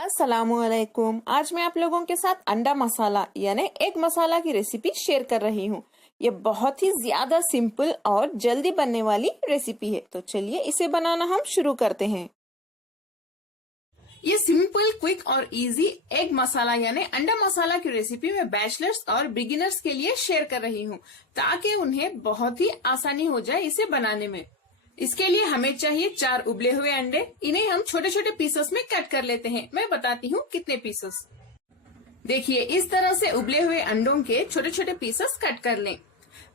अस्सलामुअलैकुम। आज मैं आप लोगों के साथ अंडा मसाला यानी एग मसाला की रेसिपी शेयर कर रही हूँ। ये बहुत ही ज्यादा सिंपल और जल्दी बनने वाली रेसिपी है, तो चलिए इसे बनाना हम शुरू करते हैं। ये सिंपल, क्विक और इजी एग मसाला यानी अंडा मसाला की रेसिपी मैं बैचलर्स और बिगिनर्स के लिए शेयर कर रही हूँ, ताकि उन्हें बहुत ही आसानी हो जाए इसे बनाने में। इसके लिए हमें चाहिए 4 उबले हुए अंडे। इन्हें हम छोटे छोटे पीसेस में कट कर लेते हैं। मैं बताती हूँ कितने पीसेस। देखिए, इस तरह से उबले हुए अंडों के छोटे छोटे पीसेस कट कर लें।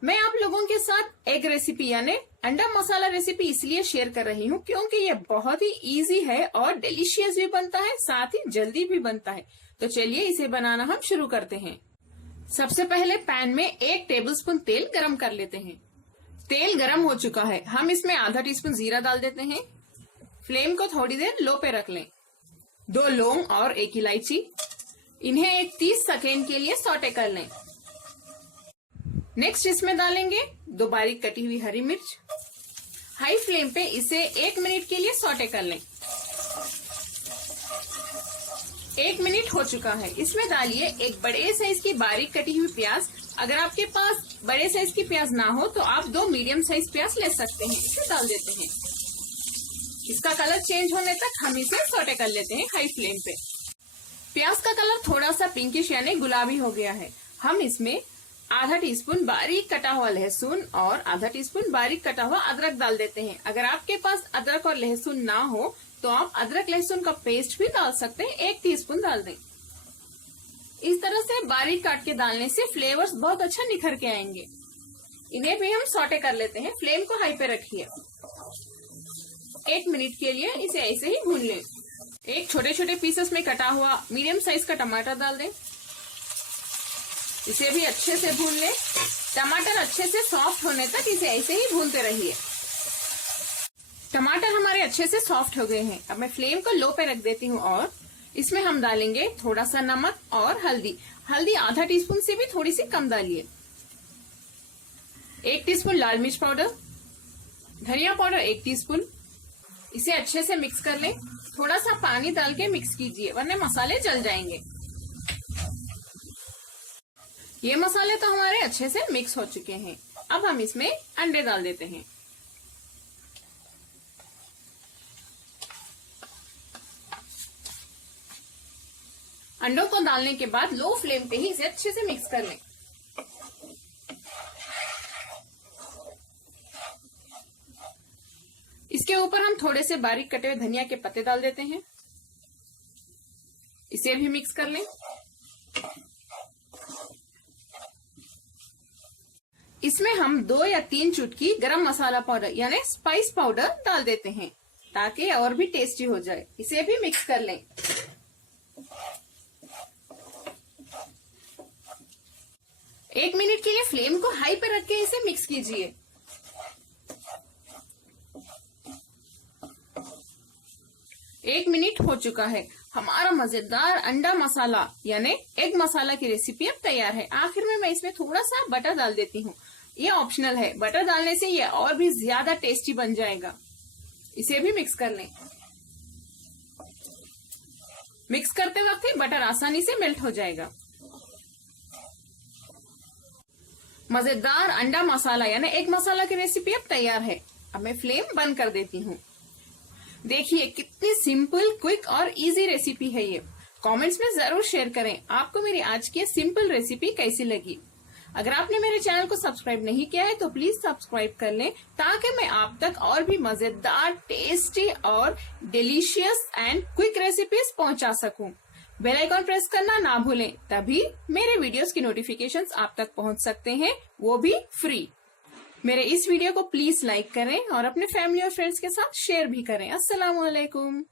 मैं आप लोगों के साथ एग रेसिपी यानी अंडा मसाला रेसिपी इसलिए शेयर कर रही हूँ क्योंकि ये बहुत ही इजी है और डिलीशियस भी बनता है, साथ ही जल्दी भी बनता है। तो चलिए इसे बनाना हम शुरू करते हैं। सबसे पहले पैन में 1 टेबलस्पून तेल गरम कर लेते हैं। तेल गरम हो चुका है, हम इसमें आधा टीस्पून जीरा डाल देते हैं। फ्लेम को थोड़ी देर लो पे रख लें। 2 लौंग और 1 इलायची, इन्हें एक 30 सेकेंड के लिए सौटे कर लें। नेक्स्ट इसमें डालेंगे 2 बारीक कटी हुई हरी मिर्च। हाई फ्लेम पे इसे 1 मिनट के लिए सौटे कर लें। 1 मिनट हो चुका है, इसमें डालिए एक बड़े साइज की बारीक कटी हुई प्याज। अगर आपके पास बड़े साइज की प्याज ना हो तो आप 2 मीडियम साइज प्याज ले सकते हैं। इसे डाल देते हैं। इसका कलर चेंज होने तक हम इसे सौटे कर लेते हैं हाई फ्लेम पे। प्याज का कलर थोड़ा सा पिंकिश यानी गुलाबी हो गया है। हम इसमें आधा टीस्पून बारीक कटा हुआ लहसुन और आधा टीस्पून बारीक कटा हुआ अदरक डाल देते हैं। अगर आपके पास अदरक और लहसुन ना हो तो आप अदरक लहसुन का पेस्ट भी डाल सकते हैं। 1 टीस्पून डाल दें। इस तरह से बारीक काट के डालने से फ्लेवर्स बहुत अच्छा निखर के आएंगे। इन्हें भी हम सौटे कर लेते हैं। फ्लेम को हाई पे रखिए। 1 मिनट के लिए इसे ऐसे ही भून लें। एक छोटे छोटे पीसेस में कटा हुआ मीडियम साइज का टमाटर डाल दें। इसे भी अच्छे से भून लें। टमाटर अच्छे से सॉफ्ट होने तक इसे ऐसे ही भूनते रहिए। टमाटर हमारे अच्छे से सॉफ्ट हो गए हैं। अब मैं फ्लेम को लो पे रख देती हूँ और इसमें हम डालेंगे थोड़ा सा नमक और हल्दी। हल्दी आधा टीस्पून से भी थोड़ी सी कम डालिए। 1 टीस्पून लाल मिर्च पाउडर, धनिया पाउडर 1 टीस्पून। इसे अच्छे से मिक्स कर लें। थोड़ा सा पानी डाल के मिक्स कीजिए, वरना मसाले जल जाएंगे। ये मसाले तो हमारे अच्छे से मिक्स हो चुके हैं। अब हम इसमें अंडे डाल देते हैं। अंडों को डालने के बाद लो फ्लेम पे ही इसे अच्छे से मिक्स कर लें। इसके ऊपर हम थोड़े से बारीक कटे हुए धनिया के पत्ते डाल देते हैं। इसे भी मिक्स कर लें। इसमें हम 2 या 3 चुटकी गरम मसाला पाउडर यानी स्पाइस पाउडर डाल देते हैं, ताकि और भी टेस्टी हो जाए। इसे भी मिक्स कर लें। एक मिनट के लिए फ्लेम को हाई पे रख के इसे मिक्स कीजिए। एक मिनट हो चुका है। हमारा मजेदार अंडा मसाला यानी एग मसाला की रेसिपी अब तैयार है। आखिर में मैं इसमें थोड़ा सा बटर डाल देती हूँ। ये ऑप्शनल है। बटर डालने से ये और भी ज्यादा टेस्टी बन जाएगा। इसे भी मिक्स कर लें। मिक्स करते वक्त ही बटर आसानी से मेल्ट हो जाएगा। मजेदार अंडा मसाला यानी एग मसाला की रेसिपी अब तैयार है। अब मैं फ्लेम बंद कर देती हूँ। देखिए कितनी सिंपल, क्विक और इजी रेसिपी है ये। कमेंट्स में जरूर शेयर करें आपको मेरी आज की सिंपल रेसिपी कैसी लगी। अगर आपने मेरे चैनल को सब्सक्राइब नहीं किया है तो प्लीज सब्सक्राइब कर लें, ताकि मैं आप तक और भी मजेदार, टेस्टी और डिलीशियस एंड क्विक रेसिपीज पहुंचा सकूं। बेल आइकॉन प्रेस करना ना भूलें, तभी मेरे वीडियोस की नोटिफिकेशंस आप तक पहुंच सकते हैं, वो भी फ्री। मेरे इस वीडियो को प्लीज लाइक करें और अपने फैमिली और फ्रेंड्स के साथ शेयर भी करें। अस्सलामुअलैकुम।